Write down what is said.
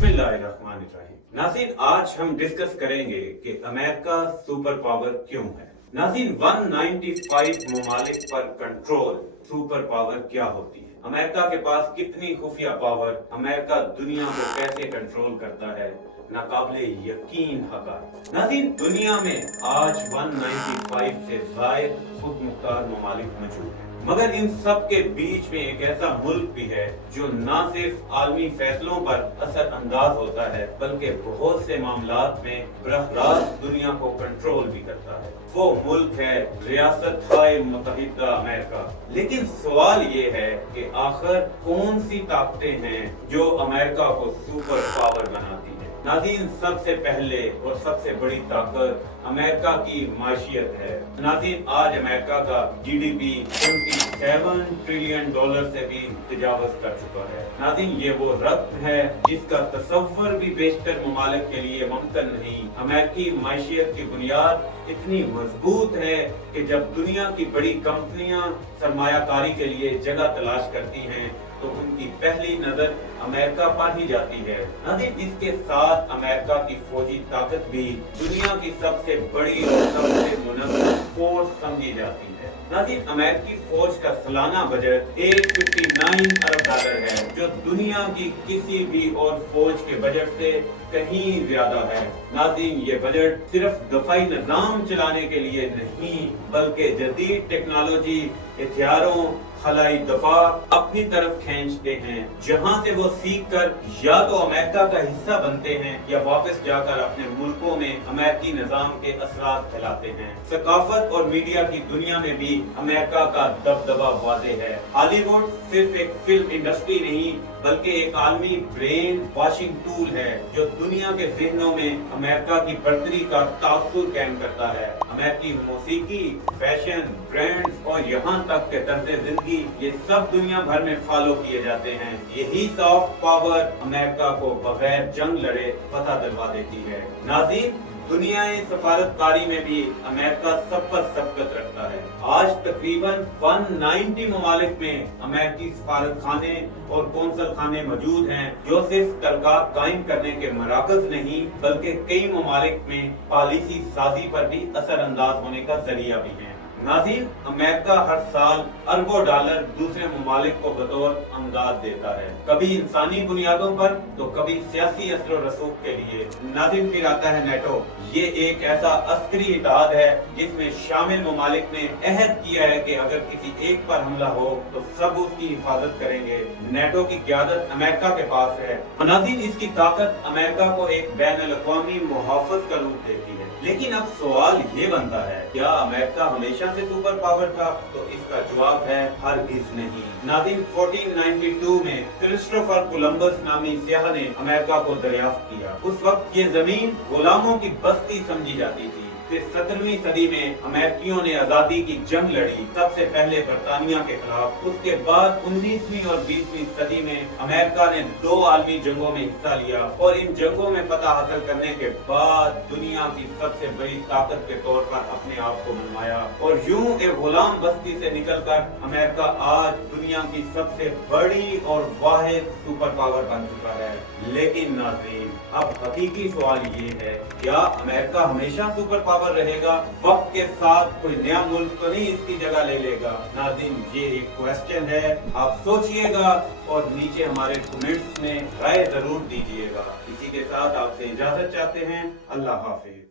बिस्मिल्लाहिर्रहमानिर्रहीम। नाज़रीन, आज हम डिस्कस करेंगे कि अमेरिका सुपर पावर क्यों है। नाज़रीन, 195 ममालिक पर कंट्रोल सुपर पावर क्या होती है, अमेरिका के पास कितनी खुफिया पावर, अमेरिका दुनिया को कैसे कंट्रोल करता है, नाकाबिले यकीन हक़ाइक़। नाज़रीन, दुनिया में आज 195 से ज़ायद खुद मुख्तार ममालिक मौजूद हैं, मगर इन सब के बीच में एक ऐसा मुल्क भी है जो न सिर्फ आलमी फैसलों पर असर अंदाज होता है बल्कि बहुत से मामलात में बरह रास्त दुनिया को कंट्रोल भी करता है। वो मुल्क है रियासत-ए मुत्तहिदा अमेरिका। लेकिन सवाल ये है कि आखिर कौन सी ताकतें हैं जो अमेरिका को सुपर पावर बनाती है। नाज़रीन, सबसे पहले और सबसे बड़ी ताकत अमेरिका की माशियत है। नाज़रीन, आज अमेरिका का जीडीपी 27 ट्रिलियन डॉलर से भी तजावज़ कर चुका है। नाज़रीन, ये वो रकम है जिसका तसव्वुर भी बेशतर ममालिक के लिए मुमकिन नहीं। अमेरिकी माशियत की बुनियाद इतनी मजबूत है कि जब दुनिया की बड़ी कंपनियां सरमायाकारी के लिए जगह तलाश करती हैं तो उनकी पहली नजर अमेरिका पर ही जाती है। नाज़रीन, इसके साथ अमेरिका की फौजी ताकत भी दुनिया की सबसे बड़ी और सबसे मुनज़्ज़म फोर्स समझी जाती है। नाज़रीन, अमेरिकी फौज का सालाना बजट 859 अरब डॉलर है, जो दुनिया की किसी भी और फौज के बजट से कहीं ज्यादा है। नाज़रीन, ये बजट सिर्फ दफाई निजाम चलाने के लिए नहीं बल्कि जदीद टेक्नोलॉजी, हथियारों, खलाई दफा अपनी तरफ खींचते हैं, जहां से वो सीख कर या तो अमेरिका का हिस्सा बनते हैं या वापस जाकर अपने मुल्कों में अमेरिकी निजाम के असरात फैलाते हैं। सकाफत और मीडिया की दुनिया में भी अमेरिका का दबदबा वाज़ेह है। हॉलीवुड सिर्फ एक फिल्म इंडस्ट्री नहीं बल्कि एक आलमी ब्रेन वॉशिंग टूल है जो दुनिया के ज़हनों में अमेरिका की बर्तरी का तासुर कायम करता है। अमेरिकी मौसीकी, फैशन, ब्रांड्स और यहाँ तक के तर्ज़े जिंदगी, ये सब दुनिया भर में फॉलो किए जाते हैं। यही सॉफ्ट पावर अमेरिका को बगैर जंग लड़े पता दिलवा देती है। नाज़रीन, दुनियाए सफारतकारी में भी अमेरिका सब पर सबकत रखता है। आज तकरीबन 190 ममालिक में अमेरिकी सफारत खाने और कौंसल खाने मौजूद हैं, जो सिर्फ तलकात कायम करने के मराकज नहीं बल्कि कई ममालिक में पॉलिसी साजी पर भी असर अंदाज होने का जरिया भी है। नाज़रीन, अमेरिका हर साल अरबों डॉलर दूसरे ममालिक को बतौर अमदाद देता है, कभी इंसानी बुनियादों पर तो कभी सियासी असर और रसूख के लिए। नाज़रीन, फिर आता है नेटो। ये एक ऐसा अस्करी इत्तेहाद है जिसमें शामिल ममालिक ने अहद किया है कि अगर किसी एक पर हमला हो तो सब उसकी हिफाजत करेंगे। नेटो की क़यादत अमेरिका के पास है। नाज़रीन, इसकी ताकत अमेरिका को एक बैनुल-अक़वामी मुहाफ़िज़ का रूप देती है। लेकिन अब सवाल ये बनता है, क्या अमेरिका हमेशा से सुपर पावर था? तो इसका जवाब है हरगिज़ नहीं। नाज़रीन, 1492 में क्रिस्टोफर कोलंबस नामी सियाह ने अमेरिका को दरियाफ्त किया। उस वक्त ये जमीन गुलामों की बस्ती समझी जाती थी। फिर 17वीं सदी में अमेरिकियों ने आजादी की जंग लड़ी, सबसे पहले बरतानिया के खिलाफ। उसके बाद 19वीं और 20वीं सदी में अमेरिका ने 2 आलमी जंगों में हिस्सा लिया और इन जंगों में फतह हासिल करने के बाद दुनिया की सबसे बड़ी ताकत के तौर पर अपने आप को मनवाया और यूं एक गुलाम बस्ती से निकलकर अमेरिका आज दुनिया की सबसे बड़ी और वाहिद सुपर पावर बन चुका है। लेकिन नाज़रीन, अब हकीकी सवाल ये है, क्या अमेरिका हमेशा सुपर पावर रहेगा? वक्त के साथ कोई नया मुल्क तो नहीं इसकी जगह ले लेगा? नाज़रीन, ये एक क्वेश्चन है, आप सोचिएगा और नीचे हमारे कमेंट्स में राय जरूर दीजिएगा। इसी के साथ आपसे इजाजत चाहते हैं। अल्लाह हाफिज।